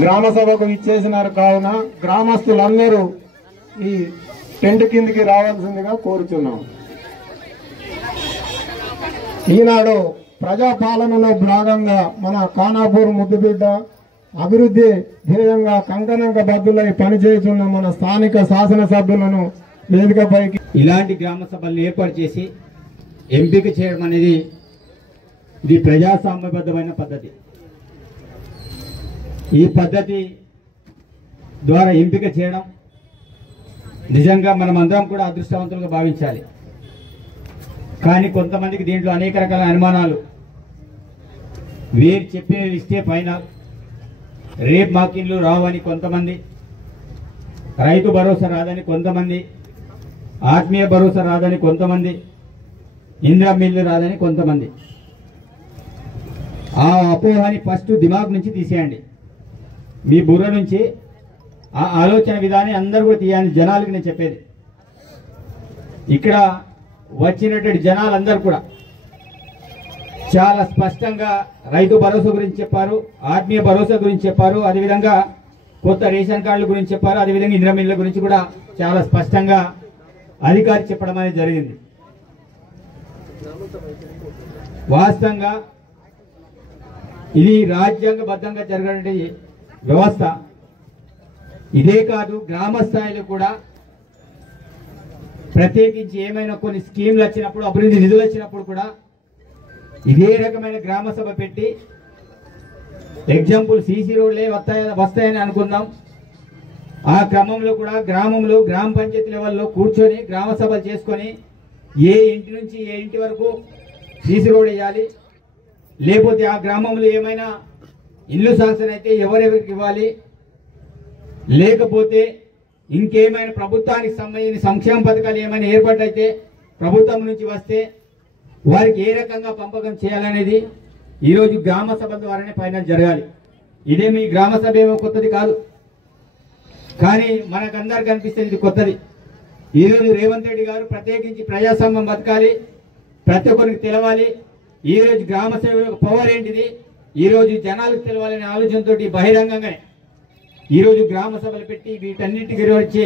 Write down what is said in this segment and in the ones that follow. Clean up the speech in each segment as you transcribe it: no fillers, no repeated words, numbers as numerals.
గ్రామ సభకు ఇచ్చేసినారు కావున గ్రామస్తులందరూ ఈ టెంట్ కిందికి రావాల్సిందిగా కోరుచున్నాం. ఈనాడు ప్రజాపాలనలో భాగంగా మన ఖానాపూర్ ముద్దుబిడ్డ అభివృద్ధి ధ్యేయంగా కంకణంగా బద్దులై పనిచేస్తున్న మన స్థానిక శాసనసభ్యులను వేదికపైకి ఇలాంటి గ్రామ సభలను ఏర్పాటు చేసి ఎంపిక చేయడం అనేది ఇది ప్రజాస్వామ్యబద్ధమైన పద్ధతి. ఈ పద్ధతి ద్వారా ఎంపిక చేయడం నిజంగా మనం అందరం కూడా అదృష్టవంతులుగా భావించాలి. కానీ కొంతమందికి దీంట్లో అనేక రకాల అనుమానాలు. వీరు చెప్పిన లిస్టే ఫైనల్, రేపు మాకు ఇల్లు రావని కొంతమంది, రైతు భరోసా రాదని కొంతమంది, ఆత్మీయ భరోసా రాదని కొంతమంది, ఇందిరా మిల్లు రాదని కొంతమంది. ఆ అపోహాన్ని ఫస్ట్ దిమాగ్ నుంచి తీసేయండి. మీ బుర్ర నుంచి ఆ ఆలోచన విధానం అందరూ కూడా తీయాలని జనాలకు నేను చెప్పేది. ఇక్కడ వచ్చినటువంటి జనాలందరూ కూడా చాలా స్పష్టంగా రైతు భరోసా గురించి చెప్పారు, ఆత్మీయ భరోసా గురించి చెప్పారు, అదేవిధంగా కొత్త రేషన్ కార్డుల గురించి చెప్పారు, అదేవిధంగా ఇందిరా మిల్లుల గురించి కూడా చాలా స్పష్టంగా అధికారి చెప్పడం అనేది జరిగింది. వాస్తవంగా ఇది రాజ్యాంగబద్ధంగా జరిగినటువంటి వ్యవస్థ. ఇదే కాదు, గ్రామ స్థాయిలో కూడా ప్రత్యేకించి ఏమైనా కొన్ని స్కీమ్లు వచ్చినప్పుడు, అభివృద్ధి నిధులు వచ్చినప్పుడు కూడా ఇదే రకమైన గ్రామ సభ పెట్టి, ఎగ్జాంపుల్ సీసీ రోడ్లే వస్తాయని అనుకుందాం. ఆ క్రమంలో కూడా గ్రామంలో గ్రామ పంచాయతీ లెవెల్లో కూర్చొని గ్రామ సభలు చేసుకొని ఏ ఇంటి నుంచి ఏ ఇంటి వరకు సీసీ రోడ్ వేయాలి, లేకపోతే ఆ గ్రామంలో ఏమైనా ఇల్లు శాంక్షన్ అయితే ఎవరెవరికి ఇవ్వాలి, లేకపోతే ఇంకేమైనా ప్రభుత్వానికి సంబంధించిన సంక్షేమ పథకాలు ఏమైనా ఏర్పాటైతే ప్రభుత్వం నుంచి వస్తే వారికి ఏ రకంగా పంపకం చేయాలనేది ఈరోజు గ్రామ సభ ద్వారానే ఫైనల్ జరగాలి. ఇదే మీ గ్రామ సభ ఏమో కొత్తది కాదు, కానీ మనకందరికి అనిపిస్తుంది ఇది కొత్తది. ఈరోజు రేవంత్ రెడ్డి గారు ప్రత్యేకించి ప్రజాస్వామ్యం బతకాలి, ప్రతి ఒక్కరికి తెలవాలి, ఈరోజు గ్రామ సభ పవర్ ఏంటిది ఈరోజు జనాలకు తెలవాలనే ఆలోచనతో బహిరంగంగానే ఈరోజు గ్రామ సభలు పెట్టి వీటన్నిటికీ వచ్చి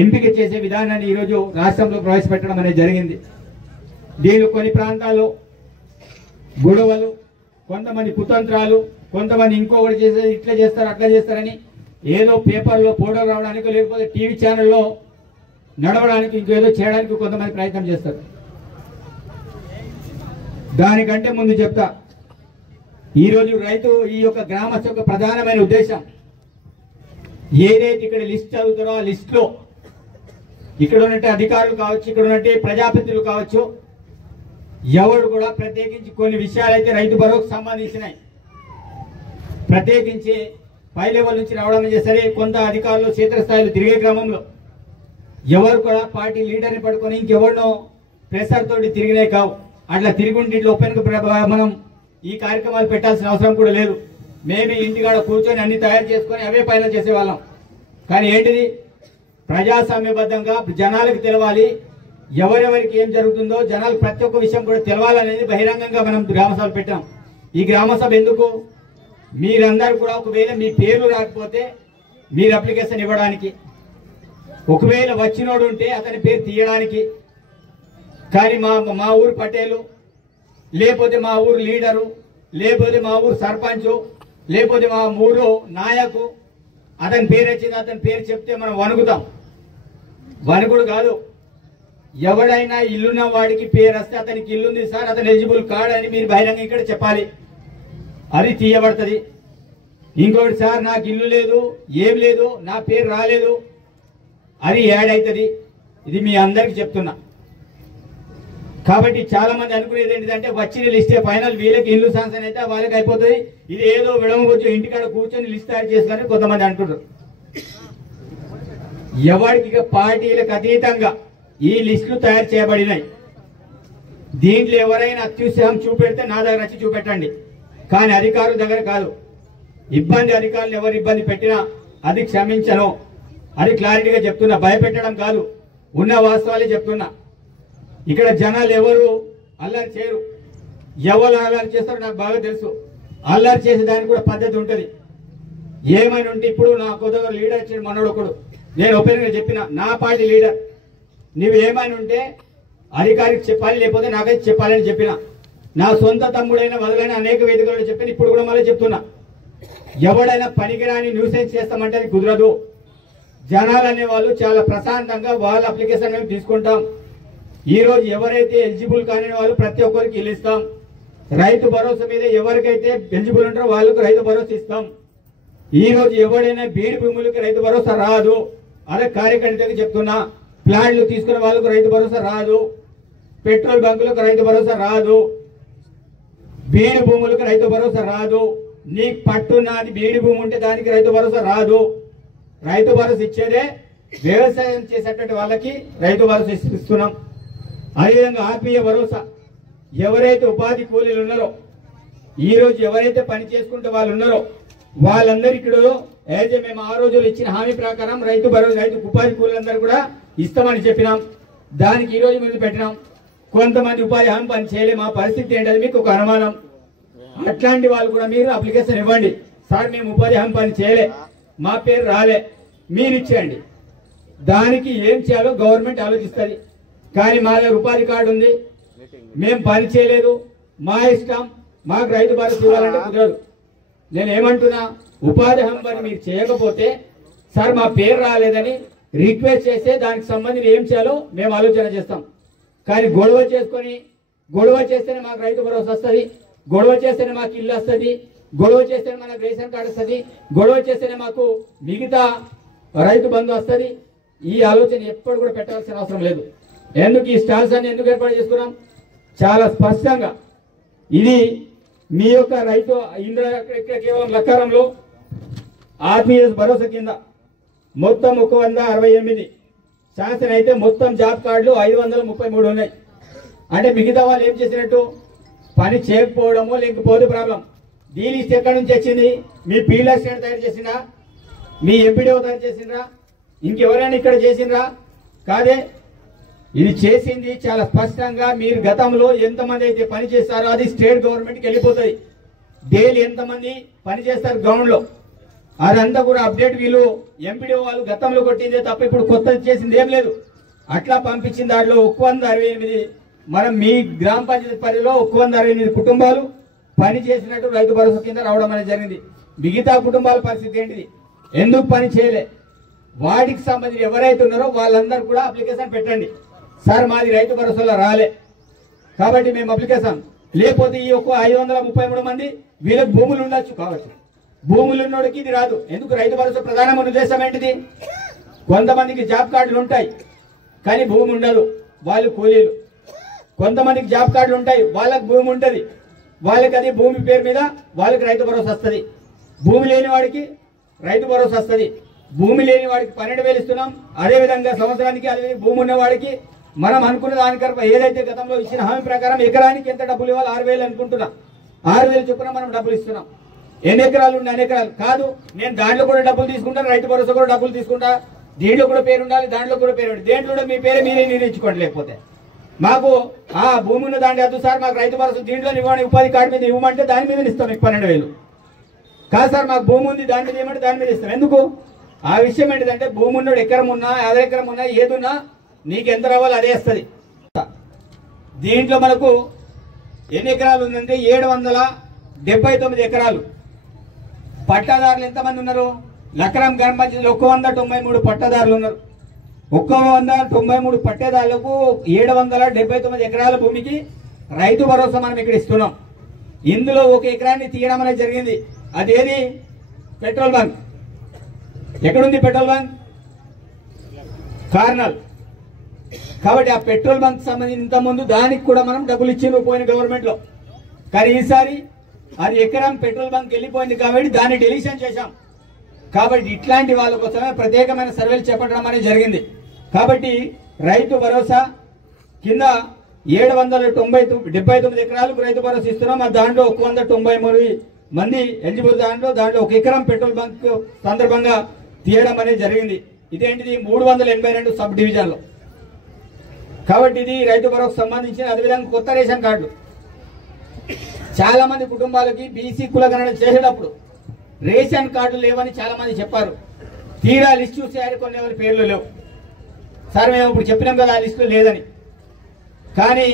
ఎంపిక చేసే విధానాన్ని ఈరోజు రాష్ట్రంలో ప్రవేశపెట్టడం అనేది జరిగింది. దీనిలో కొన్ని ప్రాంతాల్లో గొడవలు, కొంతమంది కుతంత్రాలు, కొంతమంది ఇంకొకటి చేసే ఇట్లా చేస్తారు అట్లా చేస్తారని ఏదో పేపర్లో ఫోటో రావడానికి, లేకపోతే టీవీ ఛానల్లో నడవడానికి, ఇంకేదో చేయడానికి కొంతమంది ప్రయత్నం చేస్తారు. దానికంటే ముందు చెప్తా, ఈరోజు రైతు ఈ యొక్క గ్రామ సభ ప్రధానమైన ఉద్దేశం ఏదైతే ఇక్కడ లిస్ట్ చదువుతారో ఆ లిస్టులో ఇక్కడ ఉన్నట్టు అధికారులు కావచ్చు, ఇక్కడ ఉన్నట్టు ప్రజాప్రతినిధులు కావచ్చు, ఎవరు కూడా ప్రత్యేకించి కొన్ని విషయాలైతే రైతు భరోసాకు సంబంధించినవి ప్రత్యేకించి పై లెవెల్ నుంచి రావడం సరే, కొంత అధికారులు క్షేత్రస్థాయిలో తిరిగే క్రమంలో ఎవరు కూడా పార్టీ లీడర్ని పడుకొని ఇంకెవరినో ప్రెషర్ తోటి తిరిగినాయి కావు. అట్లా తిరుగుండి ఇట్లా ఓపెన్గా మనం ఈ కార్యక్రమాలు పెట్టాల్సిన అవసరం కూడా లేదు. మేమే ఇంటికాడ కూర్చొని అన్ని తయారు చేసుకొని అవే ఫైనల్ చేసేవాళ్ళం. కానీ ఏంటిది, ప్రజాస్వామ్యబద్ధంగా జనాలకు తెలవాలి, ఎవరెవరికి ఏం జరుగుతుందో జనాలకు ప్రతి ఒక్క విషయం కూడా తెలవాలనేది బహిరంగంగా మనం గ్రామ సభ పెట్టాం. ఈ గ్రామ సభ ఎందుకు, మీరందరూ కూడా ఒకవేళ మీ పేర్లు రాకపోతే మీరు అప్లికేషన్ ఇవ్వడానికి, ఒకవేళ వచ్చినోడు ఉంటే అతని పేరు తీయడానికి, కానీ మా ఊరు పటేలు, లేకపోతే మా ఊరు లీడరు, లేకపోతే మా ఊరు సర్పంచు, లేకపోతే మా ఊరు నాయకు అతని పేరు వచ్చింది, అతని పేరు చెప్తే మనం వణుకుతాం. వణుకుడు కాదు, ఎవడైనా ఇల్లున్న వాడికి పేరు వస్తే అతనికి ఇల్లుంది సార్, అతను ఎలిజిబుల్ కార్డ్ అని మీరు బహిరంగ ఇక్కడ చెప్పాలి, అది తీయబడుతుంది. ఇంకోటి సార్ నాకు ఇల్లు లేదు, ఏం లేదు, నా పేరు రాలేదు, అది యాడ్ అవుతుంది. ఇది మీ అందరికి చెప్తున్నా. కాబట్టి చాలా మంది అనుకునేది ఏంటంటే వచ్చిన లిస్టే ఫైనల్, వీళ్ళకి ఇల్లు శాంక్షన్ అయితే వాళ్ళకి అయిపోతుంది, ఇది ఏదో విడమవచ్చు ఇంటికాడ కూర్చొని లిస్ట్ తయారు చేసుకొని కొంతమంది అంటున్నారు. ఎవరికి పార్టీలకు అతీతంగా ఈ లిస్టులు తయారు చేయబడినాయి. దీంట్లో ఎవరైనా అత్యుత్సాహం చూపెడితే నా దగ్గర వచ్చి చూపెట్టండి, కానీ అధికారుల దగ్గర కాదు. ఇబ్బంది అధికారులు ఎవరు ఇబ్బంది పెట్టినా అది క్షమించను, అది క్లారిటీగా చెప్తున్నా, భయపెట్టడం కాదు, ఉన్న వాస్తవాలే చెప్తున్నా. ఇక్కడ జనాలు ఎవరు అల్లరి చేయరు, ఎవరు అల్లరి చేస్తారో నాకు బాగా తెలుసు. అల్లరి చేసే దానికి కూడా పద్ధతి ఉంటుంది. ఏమైనా ఉంటే ఇప్పుడు నా కొద్దిగా లీడర్ ఇచ్చిన మనోడు ఒకడు, నేను ఓపెన్ గా చెప్పిన, నా పార్టీ లీడర్, నువ్వు ఏమైనా ఉంటే అధికారికి చెప్పాలి, లేకపోతే నాకైతే చెప్పాలని చెప్పిన. నా సొంత తమ్ముడైన వదలని అనేక వేదికల్లో చెప్పిన, ఇప్పుడు కూడా మళ్ళీ చెప్తున్నా, ఎవడైనా పనికిరాని న్యూసెన్స్ చేస్తామంటే అది కుదరదు. జనాలు అనేవాళ్ళు చాలా ప్రశాంతంగా వాళ్ళ అప్లికేషన్ మేము తీసుకుంటాం. ఈ రోజు ఎవరైతే ఎలిజిబుల్ కాని వాళ్ళు ప్రతి ఒక్కరికి ఇల్లు ఇస్తాం. రైతు భరోసా మీద ఎవరికైతే ఎలిజిబుల్ ఉంటారో వాళ్ళకు రైతు భరోసా ఇస్తాం. ఈ రోజు ఎవరైనా బీడి భూములకి రైతు భరోసా రాదు, అదే కార్యకర్తకి చెప్తున్నా. ప్లాన్లు తీసుకునే వాళ్ళకు రైతు భరోసా రాదు, పెట్రోల్ బంకులకు రైతు భరోసా రాదు, బీడి భూములకు రైతు భరోసా రాదు. నీకు పట్టున్నది బీడి భూమి ఉంటే దానికి రైతు భరోసా రాదు. రైతు భరోసా ఇచ్చేదే వ్యవసాయం చేసేటువంటి వాళ్ళకి రైతు భరోసా ఇస్తున్నాం. అదేవిధంగా ఆత్మీయ భరోసా, ఎవరైతే ఉపాధి కూలీలు ఉన్నారో, ఈ రోజు ఎవరైతే పని చేసుకుంటే వాళ్ళు ఉన్నారో వాళ్ళందరికీ అయితే మేము ఆ రోజులు ఇచ్చిన హామీ ప్రకారం రైతు భరోసా, రైతు ఉపాధి కూలీలందరూ కూడా ఇస్తామని చెప్పినాం. దానికి ఈ రోజు ముందు పెట్టినాం. కొంతమంది ఉపాధి హామీ పని చేయలే, మా పరిస్థితి ఏంటది మీకు ఒక అనుమానం. అట్లాంటి వాళ్ళు కూడా మీరు అప్లికేషన్ ఇవ్వండి. సార్ మేము ఉపాధి హామీ పని చేయలే, మా పేరు రాలే, మీరు ఇచ్చేయండి. దానికి ఏం చేయాలో గవర్నమెంట్ ఆలోచిస్తుంది. కానీ మా దగ్గర ఉపాధి కార్డు ఉంది, మేము పని చేయలేదు, మా ఇష్టం, మాకు రైతు భరోసా ఇవ్వాలంటే కుదరదు. నేను ఏమంటున్నా, ఉపాధి హామీ పని మీరు చేయకపోతే సార్ మా పేరు రాలేదని రిక్వెస్ట్ చేస్తే దానికి సంబంధించి ఏం చేయాలో మేము ఆలోచన చేస్తాం. కానీ గొడవ చేస్తేనే మాకు రైతు భరోసా వస్తుంది, గొడవ చేస్తేనే మాకు ఇల్లు వస్తుంది, గొడవ చేస్తేనే మనకు రేషన్ కార్డు వస్తుంది, గొడవ చేస్తేనే మాకు మిగతా రైతు బంధు వస్తుంది. ఈ ఆలోచన ఎప్పుడు కూడా పెట్టాల్సిన అవసరం లేదు. ఎందుకు ఈ స్టాల్స్ అన్ని ఎందుకు ఏర్పాటు చేసుకున్నాం? చాలా స్పష్టంగా ఇది మీ యొక్క రైతు ఇక్కడ కేవలం లక్కారంలో ఆత్మీయ భరోసా కింద మొత్తం 168 శాంక్షన్ అయితే మొత్తం జాబ్ కార్డులు 533 ఉన్నాయి. అంటే మిగతా వాళ్ళు ఏం చేసినట్టు పని చేయకపోవడమో లేకపోతే ప్రాబ్లం. దీని లిస్ట్ ఎక్కడి నుంచి వచ్చింది? మీ ఫీల్డ్ అసిస్టెంట్ తయారు చేసిండ్రా, మీ ఎంపీడీఓ తయారు చేసిండ్రా, ఇంకెవరైనా ఇక్కడ చేసిండ్రా? కాదే, ఇది చేసింది చాలా స్పష్టంగా మీరు గతంలో ఎంతమంది అయితే పని చేస్తారో అది స్టేట్ గవర్నమెంట్కి వెళ్ళిపోతుంది. డైలీ ఎంతమంది పని చేస్తారు గ్రౌండ్ లో అదంతా కూడా అప్డేట్ వీళ్ళు ఎంపీడీఓ వాళ్ళు గతంలో కొట్టిందే తప్ప ఇప్పుడు కొత్తది చేసింది ఏం లేదు. అట్లా పంపించిన దాంట్లో 168 మనం మీ గ్రామ పంచాయతీ పరిధిలో 168 కుటుంబాలు పని చేసినట్టు రైతు భరోసా కింద రావడం అనేది జరిగింది. మిగతా కుటుంబాల పరిస్థితి ఏంటిది? ఎందుకు పని చేయలే? వాటికి సంబంధించి ఎవరైతే ఉన్నారో వాళ్ళందరూ కూడా అప్లికేషన్ పెట్టండి. సార్ మాది రైతు భరోసాలో రాలే కాబట్టి మేము అప్లికేషన్, లేకపోతే ఈ 533 మంది వీళ్ళకి భూములు ఉండొచ్చు కావచ్చు, భూములు ఉన్నోడికి ఇది రాదు. ఎందుకు? రైతు భరోసా ప్రధానమైన ఉద్దేశం ఏంటిది? కొంతమందికి జాబ్ కార్డులు ఉంటాయి కానీ భూమి ఉండదు, వాళ్ళు కూలీలు. కొంతమందికి జాబ్ కార్డులు ఉంటాయి, వాళ్ళకి భూమి ఉంటుంది, వాళ్ళకి అది భూమి పేరు మీద వాళ్ళకి రైతు భరోసా వస్తుంది. భూమి లేని వాడికి రైతు భరోసా వస్తుంది. భూమి లేని వాడికి 12,000 ఇస్తున్నాం. అదేవిధంగా సంవత్సరానికి అదే భూమి ఉన్న వాడికి మనం అనుకున్న దానికన్నా ఏదైతే గతంలో ఇచ్చిన హామీ ప్రకారం ఎకరానికి ఎంత డబ్బులు ఇవ్వాలి 6,000 అనుకుంటున్నా. 6,000 చొప్పున మనం డబ్బులు ఇస్తున్నాం. ఎన్ని ఎకరాలు ఉన్నాయి? అన్ని ఎకరాలు కాదు, నేను దాంట్లో కూడా డబ్బులు తీసుకుంటాను, రైతు భరోసా కూడా డబ్బులు తీసుకుంటా. దీంట్లో కూడా పేరు ఉండాలి, దాంట్లో కూడా పేరు ఉండాలి. దేంట్లో కూడా మీ పేరే మీరే నిర్ణయించుకోండి. లేకపోతే మాకు ఆ భూమి ఉన్న దాంట్లో వద్దు సార్, మాకు రైతు భరోసా దీంట్లో ఇవ్వండి, ఉపాధి కార్డు మీద ఇవ్వమంటే దాని మీద ఇస్తాం మీకు 12,000. కాదు సార్ మాకు భూమి ఉంది దాని మీద ఇవ్వమంటే దాని మీద ఇస్తాం. ఎందుకు? ఆ విషయం ఏంటిదంటే భూమి ఉన్నాడు ఎకరం ఉన్నా 50 ఎకరం ఉన్నా ఏదున్నా నీకు ఎంత రావాలో అదే వస్తుంది. దీంట్లో మనకు ఎన్ని ఎకరాలు ఉందంటే 779 ఎకరాలు. పట్టాదారులు ఎంతమంది ఉన్నారు? లక్రం గ్రామ పంచాయతీలో 193 పట్టాదారులు ఉన్నారు. 193 పట్టేదారులకు 779 ఎకరాల భూమికి రైతు భరోసా మనం ఇక్కడ ఇస్తున్నాం. ఇందులో 1 ఎకరాన్ని తీయడం అనేది జరిగింది. అదేది? Petrol bunk. ఎక్కడుంది పెట్రోల్ బంక్? కార్నల్. కాబట్టి ఆ పెట్రోల్ బంక్ సంబంధించి ఇంత ముందు దానికి కూడా మనం డబ్బులు ఇచ్చిండ్రు పోయిన గవర్నమెంట్ లో. కానీ ఈసారి అది ఎకరం పెట్రోల్ బంక్ వెళ్ళిపోయింది కాబట్టి దాన్ని డెలిషన్ చేశాం. కాబట్టి ఇట్లాంటి వాళ్ళ కోసమే ప్రత్యేకమైన సర్వేలు చేపట్టడం అనేది జరిగింది. కాబట్టి రైతు భరోసా కింద 779 ఎకరాలకు రైతు భరోసా ఇస్తున్నాం. దాంట్లో 193 మంది ఎలిజిబుల్. దాంట్లో 1 ఎకరం పెట్రోల్ బంక్ సందర్భంగా తీయడం అనేది జరిగింది. ఇదేంటిది? 382 సబ్ డివిజన్లో. కాబట్టి ఇది రైతు భరోసా సంబంధించిన. అదేవిధంగా కొత్త రేషన్ కార్డు చాలా మంది కుటుంబాలకి బీసీ కులగణన చేసేటప్పుడు రేషన్ కార్డులు లేవని చాలా మంది చెప్పారు. తీరా లిస్ట్ చూసే కొన్ని ఎవరి పేర్లు లేవు. సార్ మేము ఇప్పుడు చెప్పినాం కదా ఆ లిస్టులో లేదని. కానీ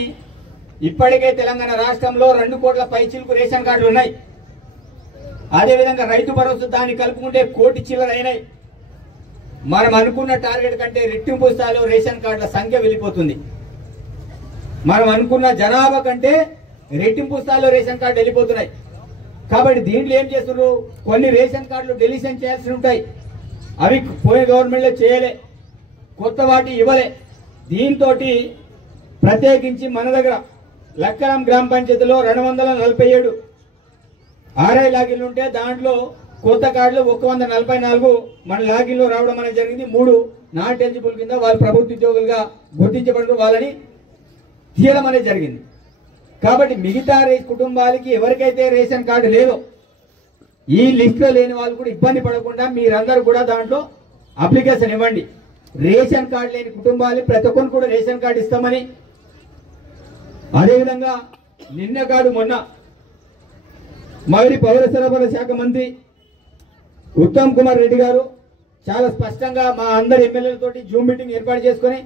ఇప్పటికే తెలంగాణ రాష్ట్రంలో 2 కోట్ల పైచిలకు రేషన్ కార్డులు ఉన్నాయి. అదేవిధంగా రైతు భరోసా దాన్ని కలుపుకుంటే 1 కోటి చిల్లర అయినాయి. మనం అనుకున్న టార్గెట్ కంటే రెట్టింపు స్థాయిలో రేషన్ కార్డుల సంఖ్య వెళ్ళిపోతుంది. మనం అనుకున్న జనాభా కంటే రెట్టింపు స్థాయిలో రేషన్ కార్డు వెళ్ళిపోతున్నాయి. కాబట్టి దీంట్లో ఏం చేస్తున్నారు, కొన్ని రేషన్ కార్డులు డెలిషన్ చేయాల్సి ఉంటాయి. అవి పోయిన గవర్నమెంట్లో చేయలే, కొత్త వాటి ఇవ్వలే. దీంతో ప్రత్యేకించి మన దగ్గర లక్కరం గ్రామ పంచాయతీలో 247 ఆర్ఐ లాగిన్లు ఉంటే దాంట్లో కొత్త కార్డులు 144 మన లాగిన్లో రావడం అనేది జరిగింది. 3 నాట్ ఎలిజిబుల్ కింద వాళ్ళు ప్రభుత్వ ఉద్యోగులుగా గుర్తించబడిన వాళ్ళని తీయడం అనేది జరిగింది. కాబట్టి మిగతా కుటుంబాలకి ఎవరికైతే రేషన్ కార్డు లేదో, ఈ లిస్టులో లేని వాళ్ళు కూడా ఇబ్బంది పడకుండా మీరందరూ కూడా దాంట్లో అప్లికేషన్ ఇవ్వండి. రేషన్ కార్డు లేని కుటుంబాలు ప్రతి ఒక్కరు కూడా రేషన్ కార్డు ఇస్తామని, అదేవిధంగా నిన్న కాదు మొన్న మౌలి పౌర సరఫరా శాఖ మంత్రి ఉత్తమ్ కుమార్ రెడ్డి గారు చాలా స్పష్టంగా మా అందరి ఎమ్మెల్యేలతోటి జూమ్ మీటింగ్ ఏర్పాటు చేసుకుని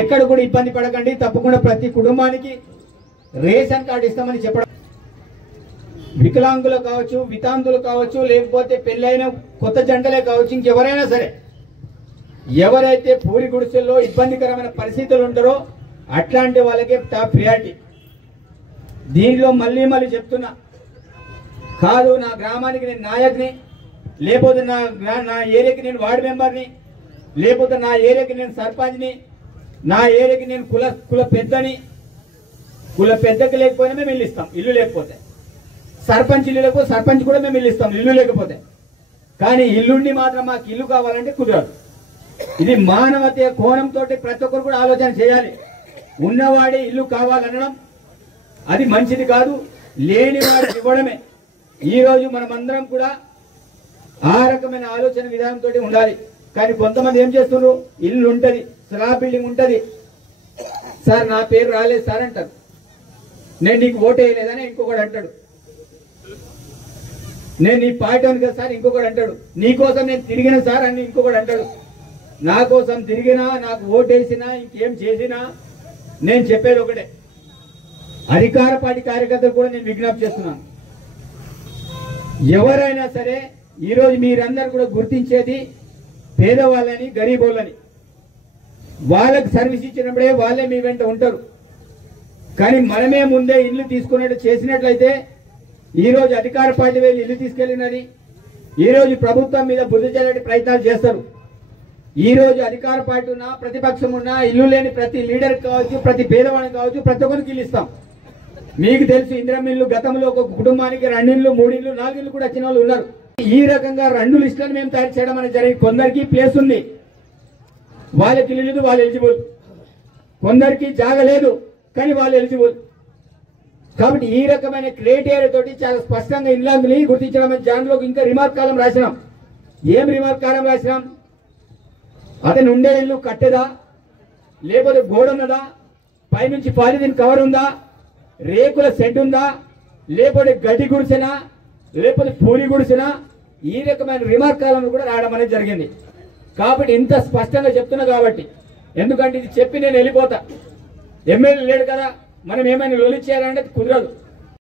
ఎక్కడ కూడా ఇబ్బంది పడకండి, తప్పకుండా ప్రతి కుటుంబానికి రేషన్ కార్డు ఇస్తామని చెప్పడం. వికలాంగులు కావచ్చు, వితాంతులు కావచ్చు, లేకపోతే పెళ్ళైన కొత్త జంటలే కావచ్చు, ఇంకెవరైనా సరే ఎవరైతే పూరి గుడిసెల్లో ఇబ్బందికరమైన పరిస్థితులు ఉంటారో అట్లాంటి వాళ్ళకే టాప్ ప్రియారిటీ. దీనిలో మళ్ళీ చెప్తున్నా, కాదు నా గ్రామానికి నేను నాయకుని, లేకపోతే నా ఏరియాకి నేను వార్డు మెంబర్ని, లేకపోతే నా ఏరియాకి నేను సర్పంచ్ని, నా ఏరియాకి నేను కుల పెద్దని. కుల పెద్దకి లేకపోయినా మేము ఇల్లు ఇస్తాం, ఇల్లు లేకపోతే. సర్పంచ్ ఇల్లు లేకపోతే సర్పంచ్ కూడా మేము ఇల్లు ఇస్తాం, ఇల్లు లేకపోతే. కానీ ఇల్లుండి మాత్రం మాకు ఇల్లు కావాలంటే కుదరదు. ఇది మానవత కోణంతో ప్రతి ఒక్కరు కూడా ఆలోచన చేయాలి. ఉన్నవాడే ఇల్లు కావాలనడం అది మంచిది కాదు, లేని వాడికి ఇవ్వడమే. ఈ రోజు మనమందరం కూడా ఆ రకమైన ఆలోచన విధానంతో ఉండాలి. కానీ కొంతమంది ఏం చేస్తున్నారు, ఇల్లు ఉంటది, స్లాబ్ బిల్డింగ్ ఉంటది, సార్ నా పేరు రాలేదు సార్ అంటారు, నేను నీకు ఓటు వేయలేదని ఇంకొకటి అంటాడు, నేను నీ పార్టీ అని కదా సార్ ఇంకొకటి అంటాడు, నీకోసం నేను తిరిగిన సార్ అని ఇంకొకటి అంటాడు. నా కోసం తిరిగినా, నాకు ఓటు వేసినా, ఇంకేం చేసినా నేను చెప్పేది ఒకటే. అధికార పార్టీ కార్యకర్తలు కూడా నేను విజ్ఞప్తి చేస్తున్నాను, ఎవరైనా సరే ఈరోజు మీరందరూ కూడా గుర్తించేది పేదవాళ్ళని, గరీబోళ్ళని. వాళ్ళకి సర్వీస్ ఇచ్చినప్పుడే వాళ్ళే మీ వెంట ఉంటారు. కానీ మనమే ముందే ఇల్లు తీసుకున్నట్టు చేసినట్లయితే ఈరోజు అధికార పార్టీ వెళ్ళి ఇల్లు తీసుకెళ్లినది, ఈరోజు ప్రభుత్వం మీద బుద్ధి చల్లటి ప్రయత్నాలు చేస్తారు. ఈరోజు అధికార పార్టీ ఉన్నా, ప్రతిపక్షం ఉన్నా, ఇల్లు లేని ప్రతి లీడర్ కావచ్చు, ప్రతి పేదవాడికి కావచ్చు, ప్రతి ఒక్కరికి ఇల్లు ఇస్తాం. మీకు తెలుసు, ఇందిరమ్మ ఇల్లు గతంలో ఒక కుటుంబానికి 2 ఇళ్ళు, 3 ఇళ్ళు, 4 ఇళ్ళు కూడా వచ్చిన వాళ్ళు ఉన్నారు. ఈ రకంగా 2 లిస్టులను మేము తయారు చేయడం అనేది జరిగింది. కొందరికి ప్లేస్ ఉంది, వాళ్ళకి ఇల్లు లేదు, వాళ్ళు ఎలిజిబుల్. కొందరికి జాగ లేదు, కానీ వాళ్ళు ఎలిజిబుల్. కాబట్టి ఈ రకమైన క్రైటీరియా తోటి చాలా స్పష్టంగా ఇల్లాంగుని గుర్తించడం. దాంట్లో ఇంకా రిమార్క్ కాలం రాసినాం. ఏం రిమార్క్ కాలం రాసినాం, అతను ఉండే ఇల్లు కట్టెదా, లేకపోతే గోడ ఉన్నదా, పైనుంచి పాలిథిన్ కవర్ ఉందా, రేకుల షెడ్ ఉందా, లేకపోతే గడ్డి గుడిసెనా, లేకపోతే పూరి గుడిసెనా, ఈ రకమైన రిమార్క్ కాలం కూడా రాయడం అనేది జరిగింది. కాబట్టి ఇంత స్పష్టంగా చెప్తున్నా కాబట్టి, ఎందుకంటే ఇది చెప్పి నేను వెళ్ళిపోతా, ఎమ్మెల్యే లేడు కదా, మనం ఏమైనా లొలి చేయాలంటే కుదరదు.